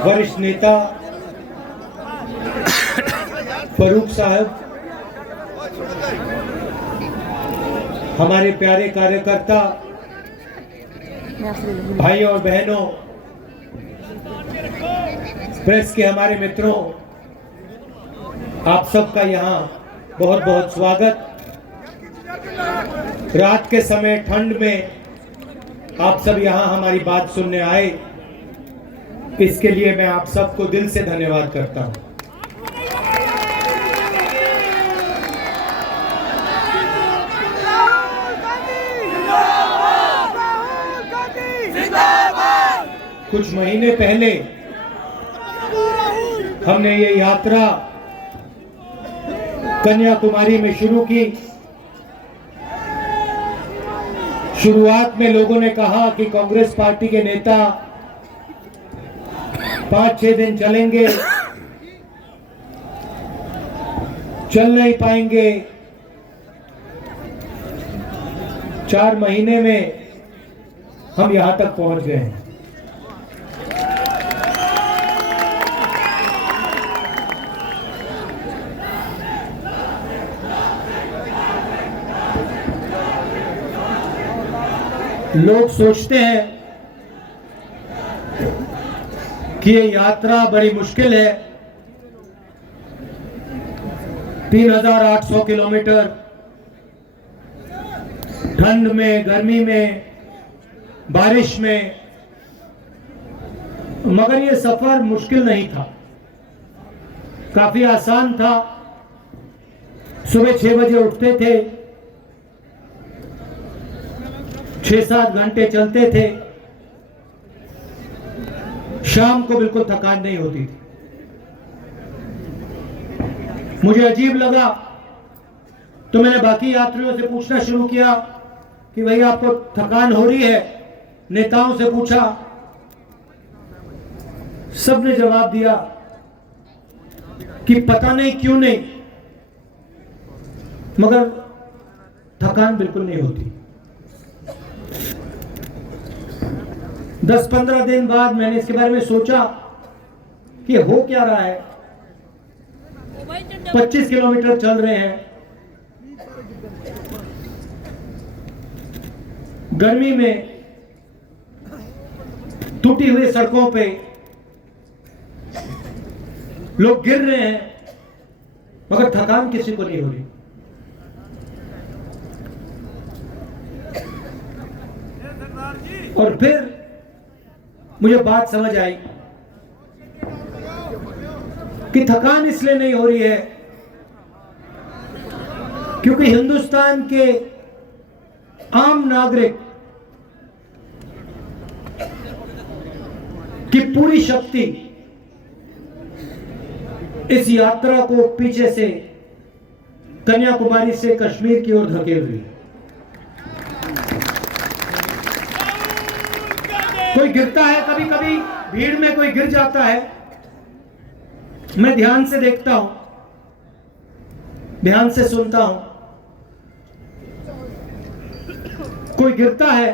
वरिष्ठ नेता फरूक साहब, हमारे प्यारे कार्यकर्ता भाई और बहनों, प्रेस के हमारे मित्रों, आप सबका यहाँ बहुत बहुत स्वागत। रात के समय ठंड में आप सब यहाँ हमारी बात सुनने आए, इसके लिए मैं आप सबको दिल से धन्यवाद करता हूँ। कुछ महीने पहले हमने ये यात्रा कन्याकुमारी में शुरू की। शुरुआत में लोगों ने कहा कि कांग्रेस पार्टी के नेता 5-6 दिन चलेंगे, चल नहीं पाएंगे। 4 महीने में हम यहां तक पहुंच गए हैं। लोग सोचते हैं कि ये यात्रा बड़ी मुश्किल है। 3800 किलोमीटर ठंड में, गर्मी में, बारिश में, मगर ये सफर मुश्किल नहीं था, काफी आसान था। सुबह 6 बजे उठते थे, 6-7 घंटे चलते थे, शाम को बिल्कुल थकान नहीं होती थी। मुझे अजीब लगा तो मैंने बाकी यात्रियों से पूछना शुरू किया कि भाई आपको थकान हो रही है? नेताओं से पूछा, सबने जवाब दिया कि पता नहीं क्यों नहीं, मगर थकान बिल्कुल नहीं होती। 10-15 दिन बाद मैंने इसके बारे में सोचा कि हो क्या रहा है। 25 किलोमीटर चल रहे हैं, गर्मी में टूटी हुई सड़कों पे लोग गिर रहे हैं, मगर थकान किसी को नहीं हो रही। और फिर मुझे बात समझ आई कि थकान इसलिए नहीं हो रही है क्योंकि हिंदुस्तान के आम नागरिक की पूरी शक्ति इस यात्रा को पीछे से कन्याकुमारी से कश्मीर की ओर धकेल रही है। कोई गिरता है, कभी कभी भीड़ में कोई गिर जाता है, मैं ध्यान से देखता हूं, ध्यान से सुनता हूं। कोई गिरता है,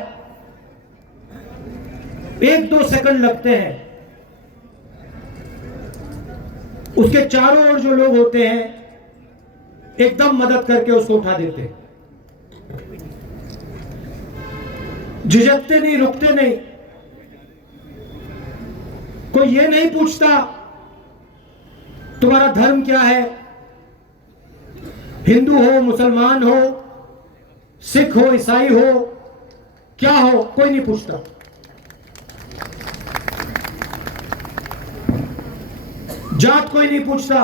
1-2 सेकंड लगते हैं, उसके चारों ओर जो लोग होते हैं एकदम मदद करके उसको उठा देते हैं, झिझकते नहीं, रुकते नहीं। कोई ये नहीं पूछता तुम्हारा धर्म क्या है, हिंदू हो, मुसलमान हो, सिख हो, ईसाई हो, क्या हो, कोई नहीं पूछता। जात कोई नहीं पूछता,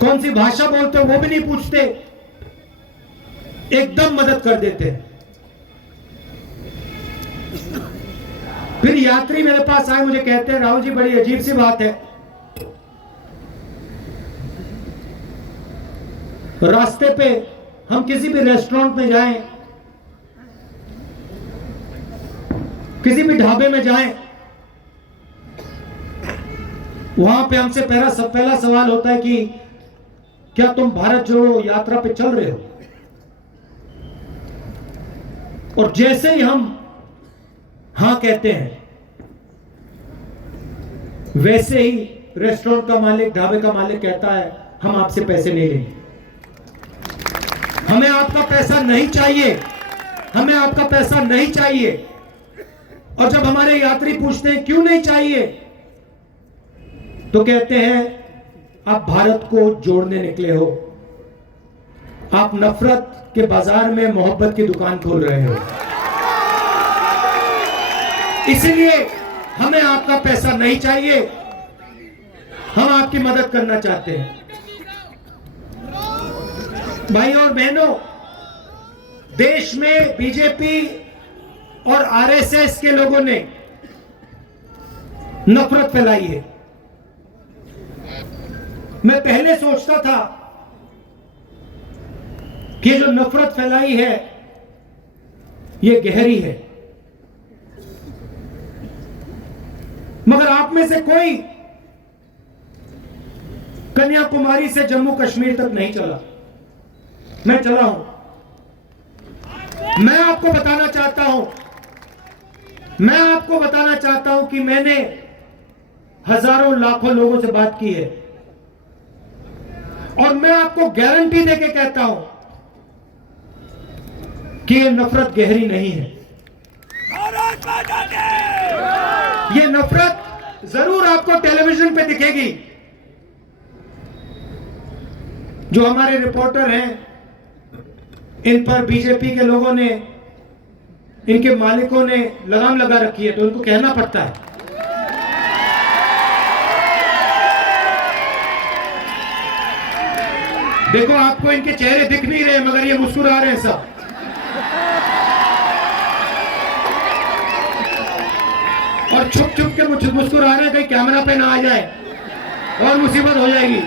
कौन सी भाषा बोलते हो वो भी नहीं पूछते, एकदम मदद कर देते हैं। फिर यात्री मेरे पास आए, मुझे कहते हैं राहुल जी बड़ी अजीब सी बात है, रास्ते पे हम किसी भी रेस्टोरेंट में जाएं, किसी भी ढाबे में जाएं, वहां पे हमसे पहला सवाल होता है कि क्या तुम भारत जोड़ो यात्रा पे चल रहे हो? और जैसे ही हम हां कहते हैं वैसे ही रेस्टोरेंट का मालिक, ढाबे का मालिक कहता है हम आपसे पैसे नहीं लेंगे, हमें आपका पैसा नहीं चाहिए, हमें आपका पैसा नहीं चाहिए। और जब हमारे यात्री पूछते हैं क्यों नहीं चाहिए, तो कहते हैं आप भारत को जोड़ने निकले हो, आप नफरत के बाजार में मोहब्बत की दुकान खोल रहे हो, इसलिए हमें आपका पैसा नहीं चाहिए, हम आपकी मदद करना चाहते हैं। भाई और बहनों, देश में बीजेपी और आरएसएस के लोगों ने नफरत फैलाई है। मैं पहले सोचता था कि जो नफरत फैलाई है ये गहरी है, मगर आप में से कोई कन्याकुमारी से जम्मू कश्मीर तक नहीं चला, मैं चला हूं। मैं आपको बताना चाहता हूं कि मैंने हजारों लाखों लोगों से बात की है, और मैं आपको गारंटी देके कहता हूं कि ये नफरत गहरी नहीं है। ये नफरत जरूर आपको टेलीविजन पे दिखेगी। जो हमारे रिपोर्टर हैं, इन पर बीजेपी के लोगों ने, इनके मालिकों ने लगाम लगा रखी है, तो उनको कहना पड़ता है। देखो, आपको इनके चेहरे दिख नहीं रहे, मगर ये मुस्कुरा रहे हैं सब। और छुप छुप के मुस्कुरा रहे हैं, कहीं कैमरा पे ना आ जाए और मुसीबत हो जाएगी।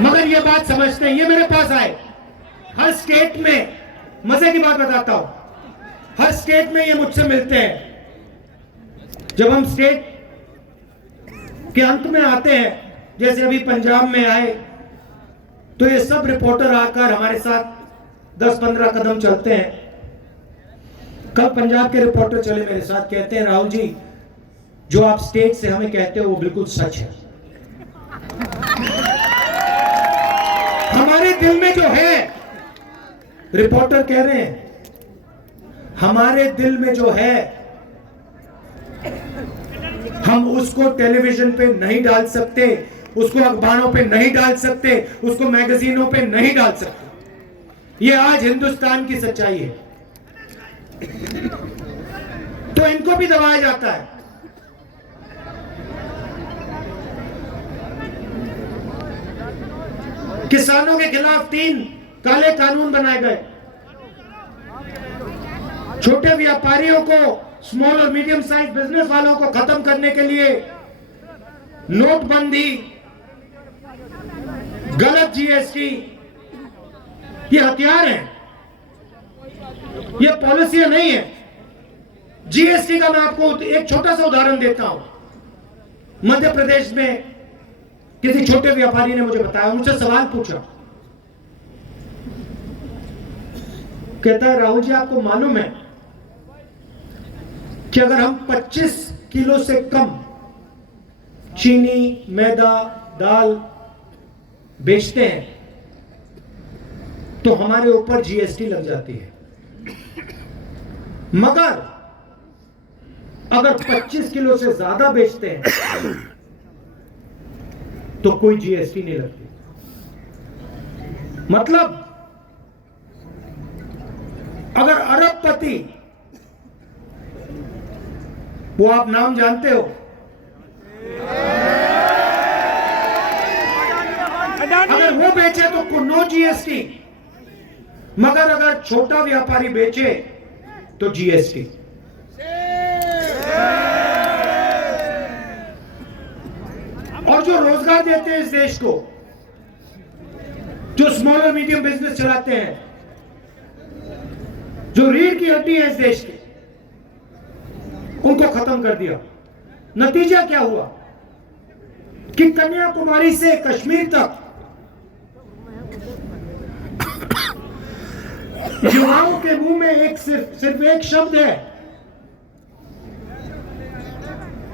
मगर ये बात समझते हैं। ये मेरे पास आए, हर स्टेट में, मजे की बात बताता हूं, हर स्टेट में ये मुझसे मिलते हैं। जब हम स्टेट के अंत में आते हैं, जैसे अभी पंजाब में आए, तो ये सब रिपोर्टर आकर हमारे साथ 10-15 कदम चलते हैं। कल पंजाब के रिपोर्टर चले मेरे साथ, कहते हैं राहुल जी, जो आप स्टेट से हमें कहते हो वो बिल्कुल सच है। हमारे दिल में जो है, रिपोर्टर कह रहे हैं, हमारे दिल में जो है, हम उसको टेलीविजन पे नहीं डाल सकते, उसको अखबारों पे नहीं डाल सकते, उसको मैगजीनों पे नहीं डाल सकते। ये आज हिंदुस्तान की सच्चाई है। तो इनको भी दबाया जाता है। किसानों के खिलाफ 3 काले कानून बनाए गए। छोटे व्यापारियों को, स्मॉल और मीडियम साइज बिजनेस वालों को खत्म करने के लिए नोटबंदी, गलत जीएसटी, ये हथियार हैं, ये पॉलिसियां नहीं है। जीएसटी का मैं आपको एक छोटा सा उदाहरण देता हूं। मध्य प्रदेश में किसी छोटे व्यापारी ने मुझे बताया, मुझसे सवाल पूछा, कहता है राहुल जी, आपको मालूम है कि अगर हम 25 किलो से कम चीनी, मैदा, दाल बेचते हैं तो हमारे ऊपर जीएसटी लग जाती है, मगर अगर 25 किलो से ज्यादा बेचते हैं तो कोई जीएसटी नहीं लगती। मतलब अगर अरबपति, वो आप नाम जानते हो, अगर वो बेचे तो नो जीएसटी, मगर अगर छोटा व्यापारी बेचे तो जीएसटी। और जो रोजगार देते हैं इस देश को, जो स्मॉल और मीडियम बिजनेस चलाते हैं, जो रीढ़ की हड्डी है इस देश की, उनको खत्म कर दिया। नतीजा क्या हुआ कि कन्याकुमारी से कश्मीर तक युवाओं के मुंह में सिर्फ एक शब्द है,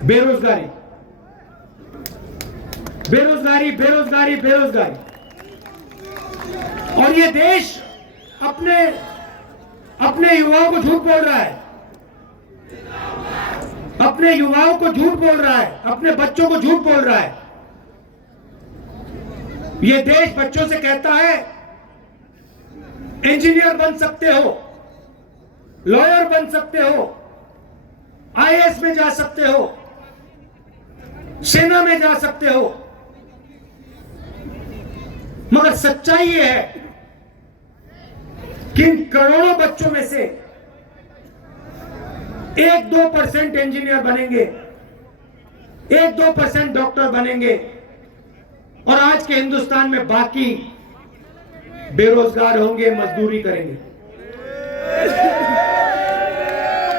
बेरोजगारी, बेरोजगारी, बेरोजगारी, बेरोजगारी। और ये देश अपने युवाओं को झूठ बोल रहा है, अपने युवाओं को झूठ बोल रहा है, अपने बच्चों को झूठ बोल रहा है। ये देश बच्चों से कहता है इंजीनियर बन सकते हो, लॉयर बन सकते हो, आईएएस में जा सकते हो, सेना में जा सकते हो। मगर सच्चाई ये है कि इन करोड़ों बच्चों में से 1-2% इंजीनियर बनेंगे, 1-2% डॉक्टर बनेंगे, और आज के हिंदुस्तान में बाकी बेरोजगार होंगे, मजदूरी करेंगे।